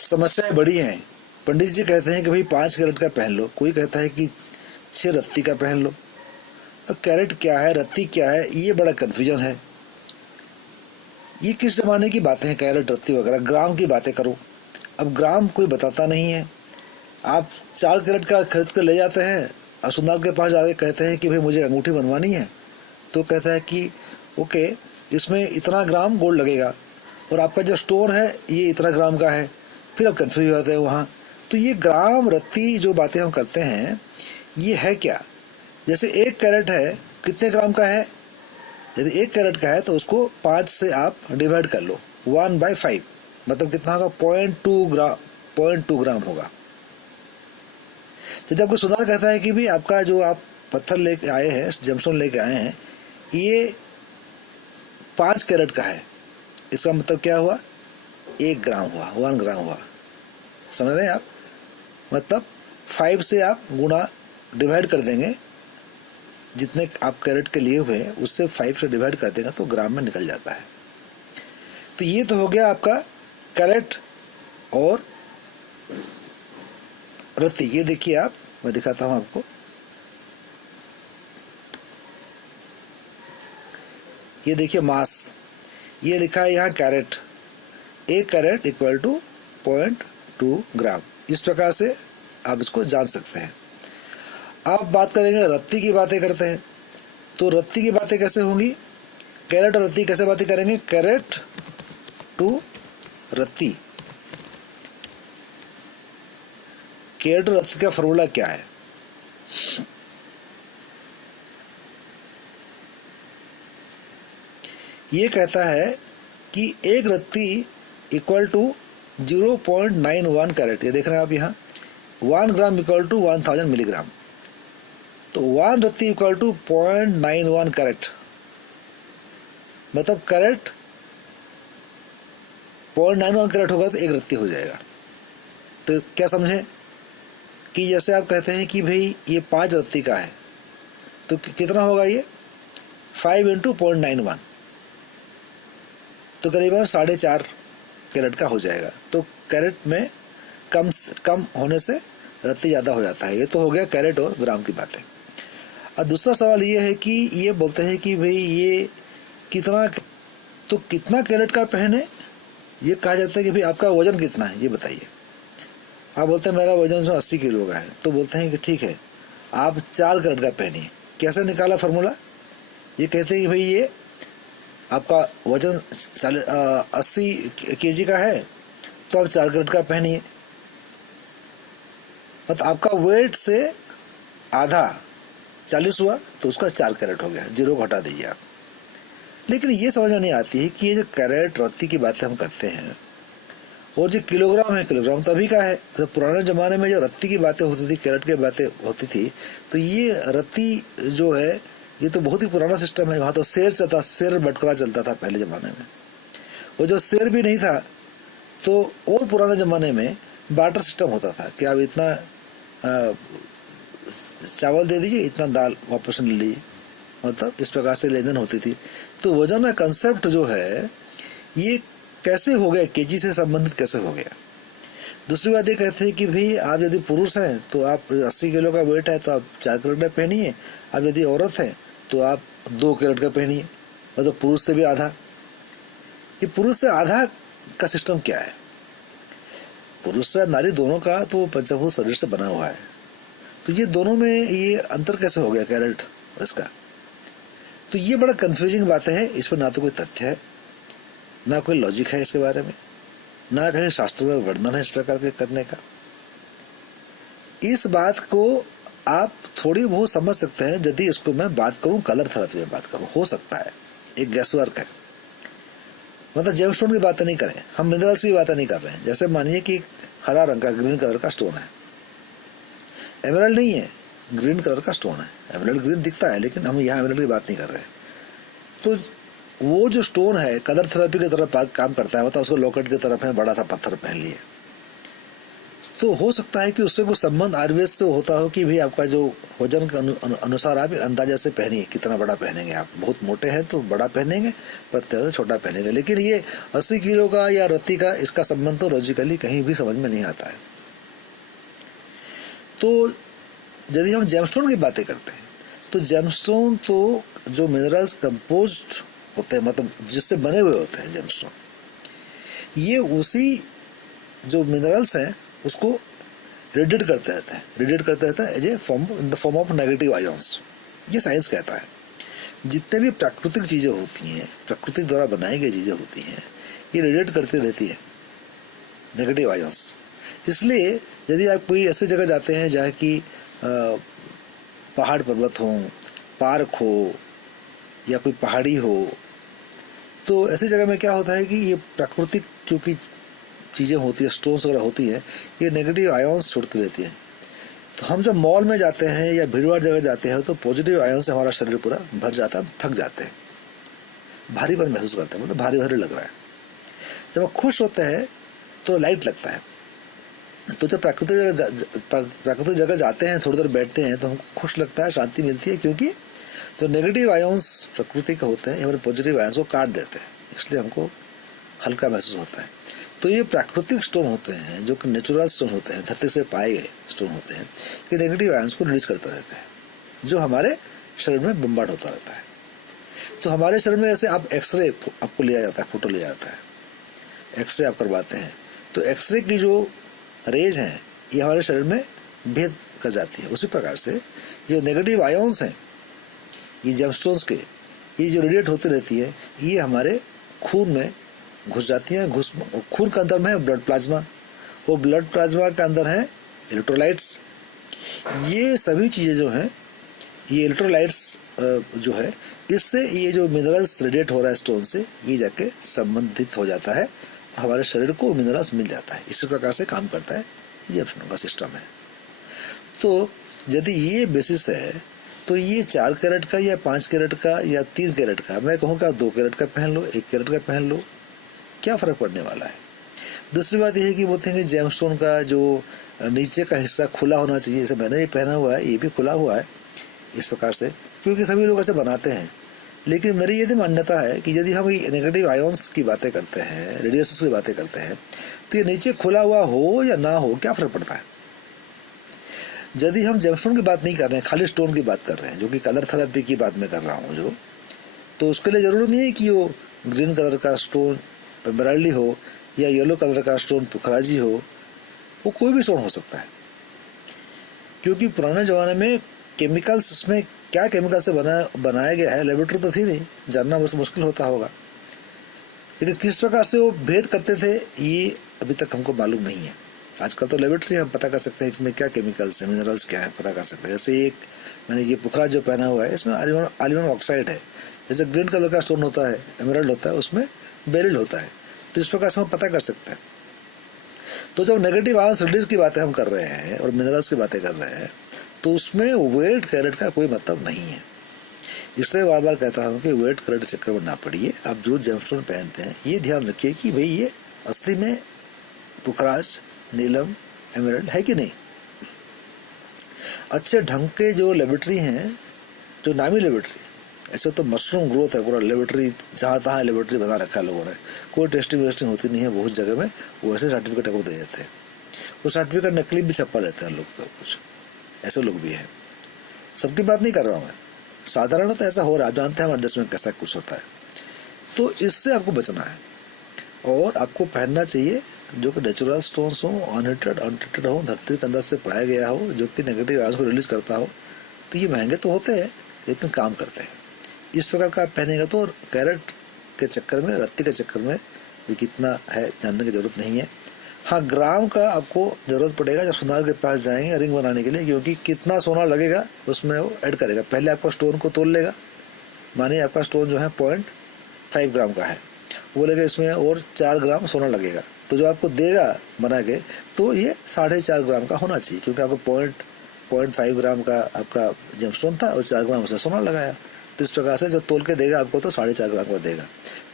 समस्याएं बड़ी हैं। पंडित जी कहते हैं कि भाई 5 कैरेट का पहन लो, कोई कहता है कि 6 रत्ती का पहन लो। अब कैरेट क्या है, रत्ती क्या है, ये बड़ा कन्फ्यूजन है। ये किस जमाने की बातें हैं, कैरेट रत्ती वगैरह, ग्राम की बातें करो। अब ग्राम कोई बताता नहीं है। आप 4 कैरेट का खरीद कर ले जाते हैं और सुनार के पास जाके कहते हैं कि भाई मुझे अंगूठी बनवानी है, तो कहता है कि ओके, इसमें इतना ग्राम गोल्ड लगेगा और आपका जो स्टोन है ये इतना ग्राम का है। फिर आप कन्फ्यूज हो जाते हैं वहाँ। तो ये ग्राम रत्ती जो बातें हम करते हैं ये है क्या। जैसे 1 कैरेट है, कितने ग्राम का है। यदि 1 कैरेट का है तो उसको 5 से आप डिवाइड कर लो, 1/5, मतलब कितना होगा, 0.2 ग्राम होगा। यदि आपको सुनार कहता है कि भी आपका जो आप पत्थर लेके आए हैं, जेमस्टोन लेके आए हैं, ये 5 कैरेट का है, इसका मतलब क्या हुआ, 1 ग्राम हुआ, 1 ग्राम हुआ। समझ रहे हैं आप। मतलब 5 से आप गुणा डिवाइड कर देंगे, जितने आप कैरेट के लिए हुए हैं उससे 5 से डिवाइड कर देगा तो ग्राम में निकल जाता है। तो ये तो हो गया आपका कैरेट और रत्ती। ये देखिए आप, मैं दिखाता हूं आपको। ये देखिए मास, ये लिखा है यहाँ कैरेट, 1 कैरेट इक्वल टू 0.2 ग्राम। इस प्रकार से आप इसको जान सकते हैं। अब बात करेंगे, रत्ती की बातें करते हैं। तो रत्ती की बातें कैसे होंगी, कैरेट और रत्ती कैसे बातें करेंगे, कैरेट टू रत्ती। कैरेट और रत्ती का फॉर्मूला क्या है, ये कहता है कि 1 रत्ती इक्वल टू 0.91 कैरेट। ये देख रहे हैं आप यहाँ, 1 ग्राम इक्वल टू 1000 मिलीग्राम। तो 1 रत्ती इक्वल टू 0.91 कैरेट, मतलब कैरेट 0.91 कैरेट होगा तो 1 रत्ती हो जाएगा। तो क्या समझे कि जैसे आप कहते हैं कि भाई ये 5 रत्ती का है, तो कितना होगा ये, 5 इंटू 0.91, तो करीबन 4.5 कैरेट का हो जाएगा। तो कैरेट में कम होने से रत्ती ज़्यादा हो जाता है। ये तो हो गया कैरेट और ग्राम की बातें। और दूसरा सवाल ये है कि ये बोलते हैं कि भाई ये कितना, तो कितना कैरेट का पहने, ये कहा जाता है कि भाई आपका वजन कितना है ये बताइए। आप बोलते हैं मेरा वजन जो 80 किलो का है, तो बोलते हैं कि ठीक है आप 4 कैरेट का पहनिए। कैसे निकाला फार्मूला, ये कहते हैं कि भाई ये आपका वजन 80 केजी का है तो आप 4 कैरेट का पहनिए, मतलब आपका वेट से आधा 40 हुआ तो उसका 4 कैरेट हो गया, 0 को हटा दीजिए आप। लेकिन ये समझ में नहीं आती है कि ये जो कैरेट रत्ती की बातें हम करते हैं और जो किलोग्राम है, किलोग्राम तभी का है। तो पुराने ज़माने में जो रत्ती की बातें होती थी, कैरेट की बातें होती थी, तो ये रत्ती जो है ये तो बहुत ही पुराना सिस्टम है। वहाँ तो शेर चलता, शेर बटकरा चलता था पहले ज़माने में। वो जो शेर भी नहीं था तो और पुराने ज़माने में बार्टर सिस्टम होता था कि आप इतना चावल दे दीजिए, इतना दाल वापस ले लीजिए, मतलब इस प्रकार से लेन देन होती थी। तो वजन का कंसेप्ट जो है ये कैसे हो गया, केजी से संबंधित कैसे हो गया। दूसरी बात ये कहते हैं कि भाई आप यदि पुरुष हैं तो आप 80 किलो का वेट है तो आप 4 कैरेट का पहनिए, आप यदि औरत हैं तो आप 2 कैरेट का पहनिए, मतलब पुरुष से भी आधा। ये पुरुष से आधा का सिस्टम क्या है, पुरुष से नारी दोनों का तो पंचभूत शरीर से बना हुआ है, तो ये दोनों में ये अंतर कैसे हो गया कैरेट इसका। तो ये बड़ा कंफ्यूजिंग बातें हैं। इस पर ना तो कोई तथ्य है, ना कोई लॉजिक है इसके बारे में, ना कहीं शास्त्रों में वर्णन है इस प्रकार के करने का। इस बात को आप थोड़ी बहुत समझ सकते हैं यदि इसको मैं बात करूं कलर थेरेपी में बात करूं, हो सकता है एक गैस वर्क है, मतलब जेमस्टोन की बातें नहीं करें, हम मिनरल्स की बातें नहीं कर रहे हैं। जैसे मानिए कि हरा रंग का ग्रीन कलर का स्टोन है, एमराल्ड नहीं है, ग्रीन कलर का स्टोन है। एमराल्ड ग्रीन दिखता है लेकिन हम यहाँ एमराल्ड की बात नहीं कर रहे हैं। तो वो जो स्टोन है कलर थेरेपी की तरफ काम करता है, मतलब उसको लॉकेट की तरफ है, बड़ा सा पत्थर पहन लिए, तो हो सकता है कि उससे कोई संबंध आयुर्वेद से होता हो कि भाई आपका जो वजन के अनुसार आप अंदाजा से पहनिए, कितना बड़ा पहनेंगे। आप बहुत मोटे हैं तो बड़ा पहनेंगे, पतले तो छोटा पहनेंगे। लेकिन ये 80 किलो का या रत्ती का, इसका संबंध तो लॉजिकली कहीं भी समझ में नहीं आता है। तो यदि हम जेमस्टोन की बातें करते हैं तो जेमस्टोन तो जो मिनरल्स कंपोज्ड होते हैं, मतलब जिससे बने हुए होते हैं जेमस्टोन, ये उसी जो मिनरल्स हैं उसको रेडिएट करते रहते हैं, रेडिएट करते रहता है as a form, in the form of negative ions. ये साइंस कहता है जितने भी प्राकृतिक चीज़ें होती हैं, प्रकृति द्वारा बनाई गई चीज़ें होती हैं, ये रेडिएट करती रहती है नेगेटिव आयंस। इसलिए यदि आप कोई ऐसी जगह जाते हैं जहाँ की पहाड़ पर्वत हो, पार्क हो या कोई पहाड़ी हो, तो ऐसी जगह में क्या होता है कि ये प्राकृतिक क्योंकि चीज़ें होती है, स्टोन्स वगैरह होती हैं, ये नेगेटिव आयंस छोड़ती रहती हैं। तो हम जब मॉल में जाते हैं या भीड़-भाड़ जगह जाते हैं तो पॉजिटिव आयन से हमारा शरीर पूरा भर जाता है, थक जाते हैं, भारीपन महसूस करते हैं, मतलब भारी भारी लग रहा है। जब हम खुश होते हैं तो लाइट लगता है। तो जब प्राकृतिक जगह जाते हैं, थोड़ी देर बैठते हैं तो हमको खुश लगता है, शांति मिलती है, क्योंकि जो नेगेटिव आयंस प्रकृति के होते हैं हमारे पॉजिटिव आयंस को काट देते हैं, इसलिए हमको हल्का महसूस होता है। तो ये प्राकृतिक स्टोन होते हैं जो कि नेचुरल स्टोन होते हैं, धरती से पाए गए स्टोन होते हैं, ये नेगेटिव आयंस को रिलीज करते रहते हैं जो हमारे शरीर में बम्बार्ड होता रहता है। तो हमारे शरीर में जैसे आप एक्सरे आपको लिया जाता है, फोटो लिया जाता है, एक्सरे आप करवाते हैं, तो एक्सरे की जो रेज हैं ये हमारे शरीर में भेद कर जाती है। उसी प्रकार से ये नेगेटिव आयंस हैं, ये जेमस्टोन्स के, ये जो रेडिएट होती रहती है, ये हमारे खून में घुस जाती हैं। खून के अंदर में है ब्लड प्लाज्मा, वो ब्लड प्लाज्मा के अंदर है इलेक्ट्रोलाइट्स। ये सभी चीज़ें जो हैं, ये इलेक्ट्रोलाइट्स जो है, इससे ये जो मिनरल्स रेडिएट हो रहा है स्टोन से, ये जाके संबंधित हो जाता है, हमारे शरीर को मिनरल्स मिल जाता है। इसी प्रकार से काम करता है ये अपनों का सिस्टम है। तो यदि ये बेसिस है तो ये 4 कैरेट का या 5 कैरेट का या 3 कैरेट का, मैं कहूँगा 2 कैरेट का पहन लो, 1 कैरेट का पहन लो, क्या फ़र्क पड़ने वाला है। दूसरी बात यह है कि बोलते हैं कि जेमस्टोन का जो नीचे का हिस्सा खुला होना चाहिए, जैसे मैंने ये पहना हुआ है, ये भी खुला हुआ है इस प्रकार से, क्योंकि सभी लोग ऐसे बनाते हैं। लेकिन मेरी ये मान्यता है कि यदि हम नेगेटिव आयंस की बातें करते हैं, रेडिएशंस की बातें करते हैं, तो ये नीचे खुला हुआ हो या ना हो, क्या फ़र्क पड़ता है। यदि हम जेमस्टोन की बात नहीं कर रहे हैं, खाली स्टोन की बात कर रहे हैं, जो कि कलर थेरेपी की बात मैं कर रहा हूँ जो, तो उसके लिए ज़रूरी नहीं है कि वो ग्रीन कलर का स्टोन एमराल्डी हो या येलो कलर का स्टोन पुखराजी हो, वो कोई भी स्टोन हो सकता है। क्योंकि पुराने ज़माने में केमिकल्स, उसमें क्या केमिकल से बनाया गया है, लेबोरेटरी तो थी नहीं, जानना बस मुश्किल होता होगा। लेकिन किस प्रकार से वो भेद करते थे ये अभी तक हमको मालूम नहीं है। आजकल तो लेबोरेटरी हम पता कर सकते हैं इसमें क्या केमिकल्स हैं, मिनरल्स क्या है, पता कर सकते हैं। जैसे एक मैंने ये पुखराज जो पहना हुआ है, इसमें एल्यूमिनियम ऑक्साइड है। जैसे ग्रीन कलर का स्टोन होता है, एमराल्ड होता है, उसमें बेरिल होता है। तो इस प्रकार से हम पता कर सकते हैं। तो जब नेगेटिव आयंस रिड्यूस की बातें हम कर रहे हैं और मिनरल्स की बातें कर रहे हैं, तो उसमें वेट कैरेट का कोई मतलब नहीं है। इसलिए बार बार कहता हूँ कि वेट कैरेट चक्कर में ना पड़िए। आप जो जेमस्टोन पहनते हैं ये ध्यान रखिए कि भाई ये असली में पुखराज, नीलम, एमराल्ड है कि नहीं। अच्छे ढंग के जो लेबोरेटरी हैं, जो नामी लेबोरेटरी, ऐसे तो मशरूम ग्रोथ है पूरा लेबोरेटरी, जहाँ तहाँ लेबोरेटरी बना रखा है लोगों ने, कोई टेस्टिंग वेस्टिंग होती नहीं है। बहुत जगह में वो ऐसे सर्टिफिकेट आपको दे देते हैं, वो सर्टिफिकेट नकली भी छपा लेते हैं लोग, तो कुछ ऐसे लोग भी हैं। सबकी बात नहीं कर रहा हूँ मैं, साधारणतः ऐसा हो रहा है। आप जानते हैं हमारे देश में कैसा कुछ होता है। तो इससे आपको बचना है और आपको पहनना चाहिए जो कि नेचुरल स्टोन्स हो, अनट्रीटेड हो, धरती के अंदर से पाया गया हो, जो कि नेगेटिव आयंस को रिलीज करता हो। तो ये महंगे तो होते हैं लेकिन काम करते हैं। इस प्रकार का आप पहनेंगे तो कैरेट के चक्कर में, रत्ती के चक्कर में ये कितना है जानने की ज़रूरत नहीं है। हाँ, ग्राम का आपको ज़रूरत पड़ेगा जब सुनार के पास जाएंगे रिंग बनाने के लिए, क्योंकि कितना सोना लगेगा उसमें वो ऐड करेगा। पहले आपका स्टोन को तोल लेगा, मानिए आपका स्टोन जो है 0.5 ग्राम का है, वो बोलेगा इसमें और 4 ग्राम सोना लगेगा। तो जो आपको देगा बना के, तो ये 4.5 ग्राम का होना चाहिए, क्योंकि आपको 0.5 ग्राम का आपका जेमस्टोन था और 4 ग्राम उसने सोना लगाया। तो इस प्रकार से जो तोल के देगा आपको तो 4.5 ग्राम का देगा।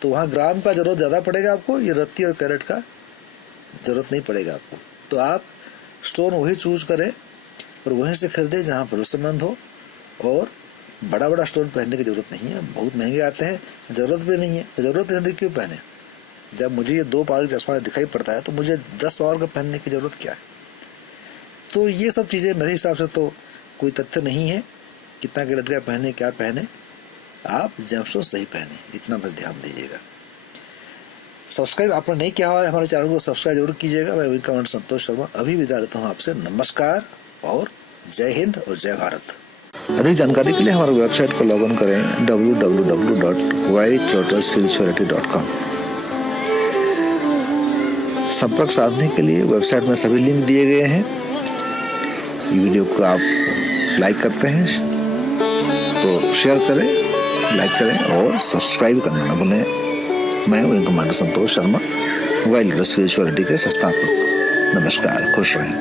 तो वहाँ ग्राम का ज़रूरत ज़्यादा पड़ेगा आपको, ये रत्ती और कैरेट का ज़रूरत नहीं पड़ेगा आपको। तो आप स्टोन वही चूज करें और वहीं से खरीदे जहाँ भरोसेमंद हो, और बड़ा बड़ा स्टोन पहनने की ज़रूरत नहीं है, बहुत महंगे आते हैं, ज़रूरत भी नहीं है। ज़रूरत नहीं है क्यों पहने? जब मुझे ये 2 पावर का चश्मा दिखाई पड़ता है तो मुझे 10 पावर का पहनने की ज़रूरत क्या है? तो ये सब चीज़ें मेरे हिसाब से तो कोई तथ्य नहीं है। कितना कैरेट का पहने, क्या पहने, आप जेमस्टोन सही पहने, इतना बस ध्यान दीजिएगा। सब्सक्राइब आपने नहीं किया हुआ है हमारे चैनल को, सब्सक्राइब जरूर कीजिएगा। मैं कमेंट संतोष शर्मा अभी विदा लेता हूँ आपसे। नमस्कार और जय हिंद और जय भारत। अधिक जानकारी के लिए हमारे वेबसाइट को लॉग इन करें www.whitelotusspirituality.com। संपर्क साधने के लिए वेबसाइट में सभी लिंक दिए गए हैं। ये वीडियो को आप लाइक करते हैं तो शेयर करें, लाइक करें और सब्सक्राइब करना न भूलें। मैं wing commander Santosh Sharma, wild lotus spirituality के संस्थापक। नमस्कार, खुश रहें।